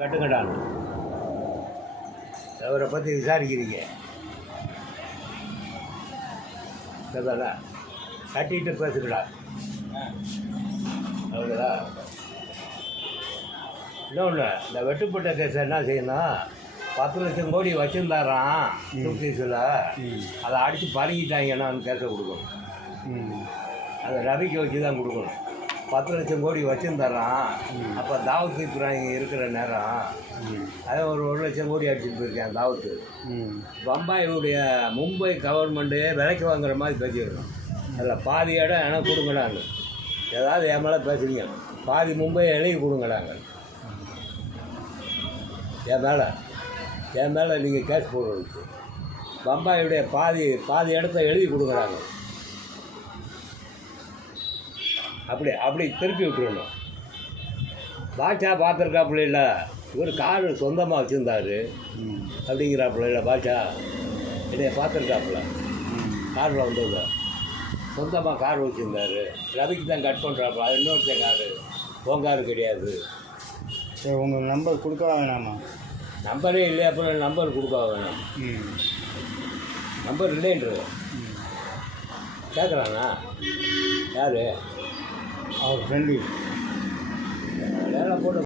கட்டுக்கட்டான் அவரை பற்றி விசாரிக்கிறீங்க சரிதானா? கட்டிட்டு பேசுக்கடா அவ்வளோதா. இன்னொன்று இந்த வெட்டுப்பட்ட கேஸ் என்ன செய்யணும், 10 லட்சம் கோடி வச்சுருந்தாரான் சூட்கேஸில், அதை அடித்து பழகிட்டாங்கன்னா அந்த கேஸை கொடுக்கணும். அதை ரவிக்கு வச்சு தான் கொடுக்கணும். 10 லட்சம் கோடி வச்சுருந்தாரான். அப்போ தாவத்து இப்ராஹிம் இருக்கிற நேரம் அதை ஒரு 1 லட்சம் கோடி அடிச்சுட்டு போயிருக்கேன் தாவத்து. பம்பாயினுடைய மும்பை கவர்மெண்ட்டு விலைக்கு வாங்குற மாதிரி பேசியிருக்கோம். அதில் பாதி இடம் எனக்கு கொடுங்கடாங்க. ஏதாவது என் மேலே பேசுறீங்க, பாதி மும்பை எழுதி கொடுங்கடாங்க. என் மேலே நீங்கள் கேஸ் போடுறதுக்கு பம்பாயுடைய பாதி இடத்த எழுதி கொடுக்குறாங்க. அப்படி திருப்பி விட்டுருணும். பாட்ஷா பார்த்துருக்காப்புல இல்லை, இவர் கார் சொந்தமாக வச்சுருந்தார் அப்படிங்கிறாப்புல இல்லை. பாட்ஷா என்னைய பார்த்துருக்காப்புல, காரில் வந்தது சொந்தமாக கார் வச்சுருந்தார். ரவிக்கு தான் கட் பண்ணுறாப்புல, அது இன்னொருத்தன் காரு, உன் காரு கிடையாது. சரி, உங்கள் நம்பர் கொடுக்க வேணாமா? நம்பரே இல்லையா? அப்புறம் நம்பர் கொடுக்க வேணாம். நம்பர் இல்லைன்றது கேட்குறாண்ணா. யார்? அவர் ஃப்ரெண்டு வேலை போட்டு